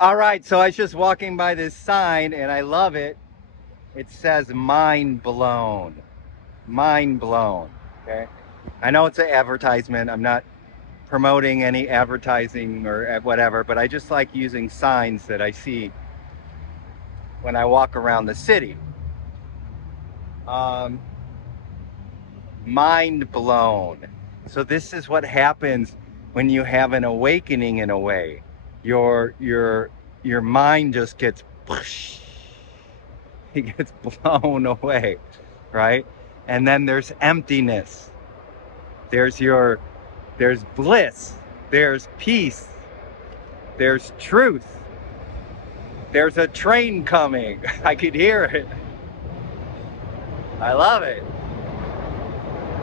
All right, so I was just walking by this sign and I love it. It says mind blown. Mind blown. Okay. I know it's an advertisement. I'm not promoting any advertising or whatever, but I just like using signs that I see when I walk around the city. Um, Mind blown. So this is what happens when you have an awakening in a way. Your mind just gets it gets blown away, right? And then there's emptiness. There's bliss, there's peace, there's truth. There's a train coming. I could hear it. I love it.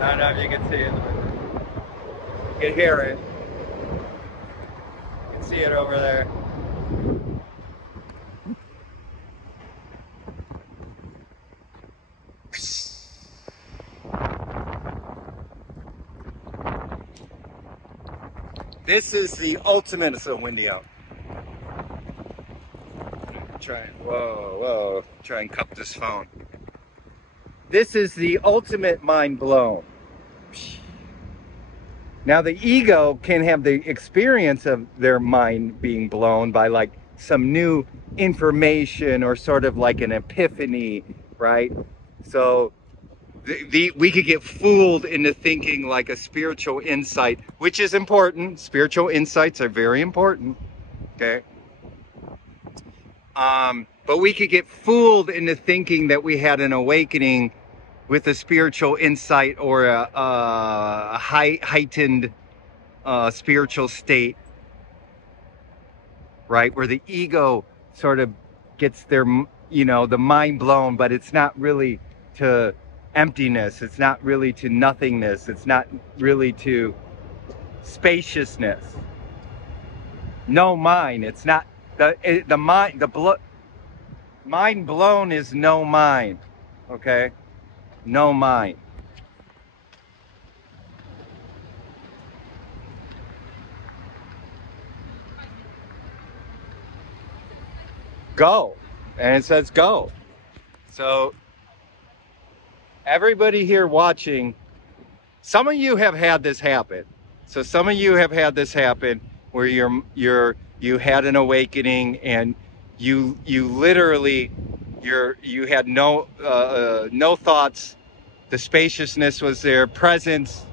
I don't know if you can see it. You can hear it. You can see it over there. This is the ultimate. It's a windy out. Try and cup this phone. This is the ultimate mind blown. Now the ego can have the experience of their mind being blown by like some new information or sort of like an epiphany, right? So we could get fooled into thinking like a spiritual insight, which is important. Spiritual insights are very important, okay? But we could get fooled into thinking that we had an awakening with a spiritual insight or a heightened spiritual state, right? Where the ego sort of gets their, the mind blown, but it's not really to emptiness. It's not really to nothingness. It's not really to spaciousness. No mind. It's not the mind. Mind blown is no mind. Okay, no mind. Go, and it says go. So everybody here watching, some of you have had this happen. So some of you have had this happen where you had an awakening and you literally you had no thoughts. The spaciousness was there, presence.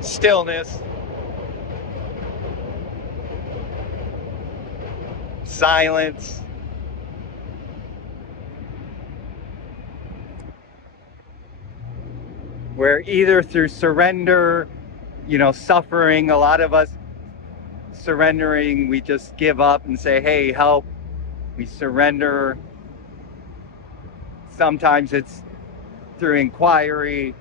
Stillness. Silence. Where either through surrender, suffering, a lot of us surrendering, we just give up and say, hey, help. We surrender. Sometimes it's through inquiry,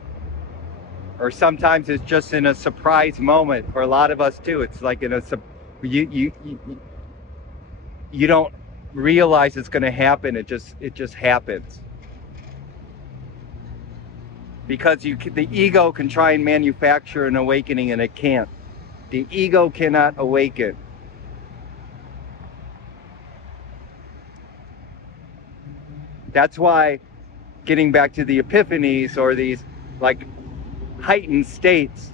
or sometimes it's just in a surprise moment. For a lot of us too, it's like you don't realize it's going to happen. It just happens. Because the ego can try and manufacture an awakening and it can't. The ego cannot awaken. That's why, getting back to the epiphanies or these like heightened states,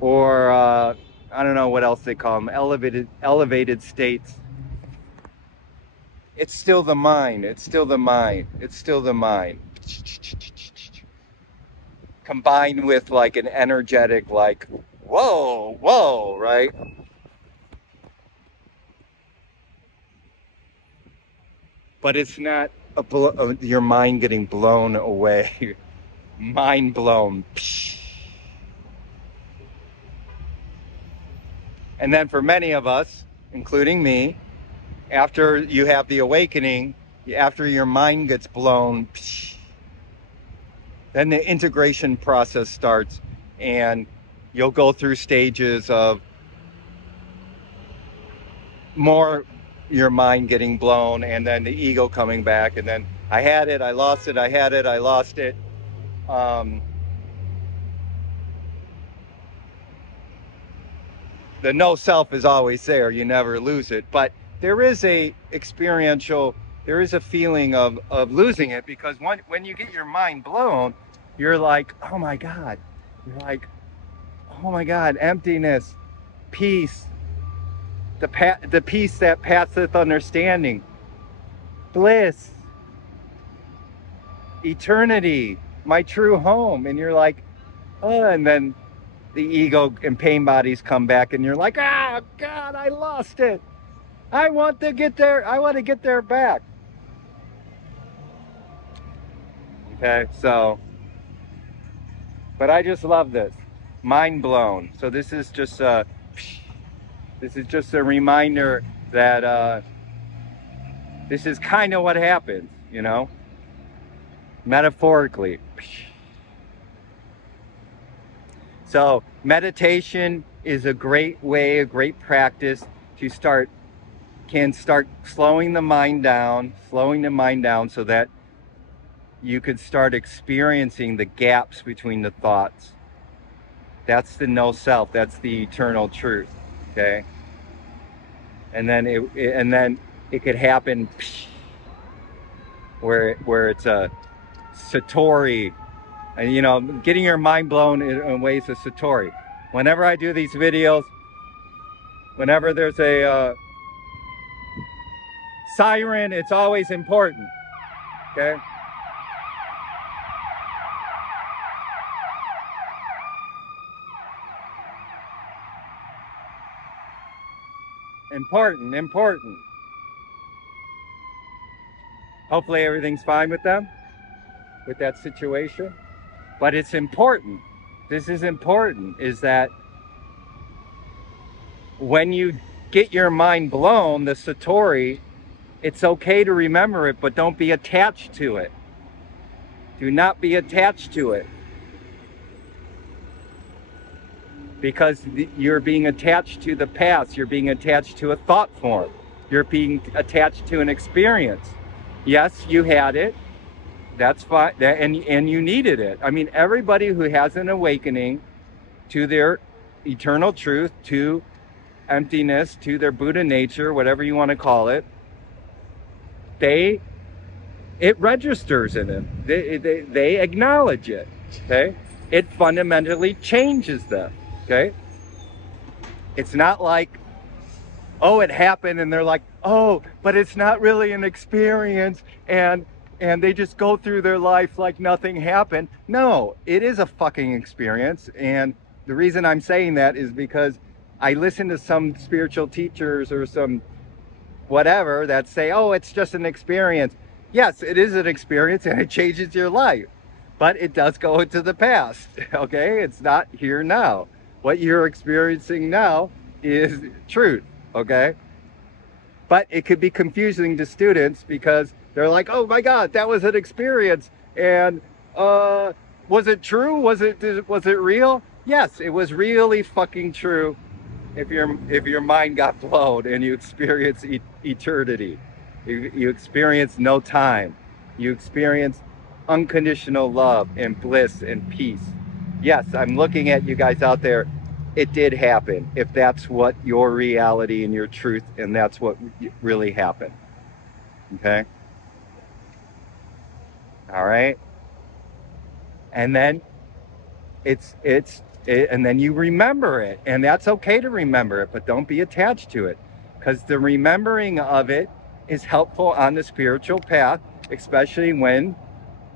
or I don't know what else they call them, elevated states. It's still the mind. It's still the mind. It's still the mind. Combined with like an energetic, like, whoa, right? But it's not your mind getting blown away. Mind blown. And then for many of us, including me, after you have the awakening, after your mind gets blown, then the integration process starts, and you'll go through stages of more your mind getting blown, and then the ego coming back, and then I had it, I lost it, I had it, I lost it. the no self is always there. You never lose it. But there is a experiential, there is a feeling of losing it, because when you get your mind blown, you're like, oh my God. You're like, oh my God, emptiness, peace, the peace that passeth understanding, bliss, eternity, my true home. And you're like, oh, and then the ego and pain bodies come back and you're like, ah, God, I lost it. I want to get there. I want to get there back. Okay, so, but I just love this. Mind blown. So this is just a reminder that this is kind of what happens, you know, metaphorically. So meditation is a great way, a great practice to start slowing the mind down so that you could start experiencing the gaps between the thoughts. That's the no self. That's the eternal truth. Okay. And then it could happen where it's a satori, and you know, getting your mind blown in ways of satori. Whenever I do these videos, whenever there's a siren, it's always important. Okay. Important. Hopefully everything's fine with them, with that situation. But it's important. This is important, is that when you get your mind blown, the satori, it's okay to remember it, but don't be attached to it. Do not be attached to it. Because you're being attached to the past. You're being attached to a thought form. You're being attached to an experience. Yes, you had it. That's fine. And you needed it. I mean, everybody who has an awakening to their eternal truth, to emptiness, to their Buddha nature, whatever you want to call it, it registers in them. They acknowledge it. Okay? It fundamentally changes them. Okay? It's not like, oh, it happened, and they're like, oh, but it's not really an experience, and they just go through their life like nothing happened. No, it is a fucking experience. And the reason I'm saying that is because I listen to some spiritual teachers or some whatever that say, oh, it's just an experience. Yes, it is an experience, and it changes your life, but it does go into the past. Okay? It's not here now. What you're experiencing now is truth. Okay? But it could be confusing to students because they're like, oh my God, that was an experience. And was it true? Was it real? Yes, it was really fucking true if your mind got blown and you experience eternity. You experience no time. You experience unconditional love and bliss and peace. Yes, I'm looking at you guys out there. It did happen, if that's what your reality and your truth, and that's what really happened. Okay? All right? And then and then you remember it, and that's okay to remember it, but don't be attached to it, because the remembering of it is helpful on the spiritual path, especially when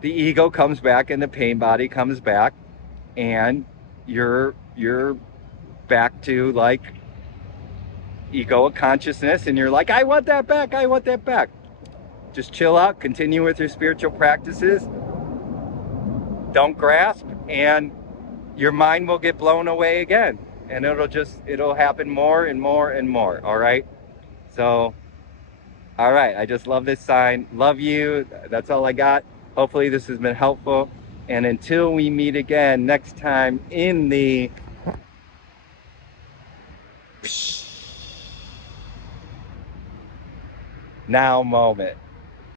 the ego comes back and the pain body comes back, and you're back to like ego consciousness, and you're like, I want that back, I want that back. Just chill out, continue with your spiritual practices, don't grasp, and your mind will get blown away again, and it'll happen more and more and more. All right? So, all right, I just love this sign. Love you. That's all I got. Hopefully this has been helpful, and until we meet again next time in the now moment.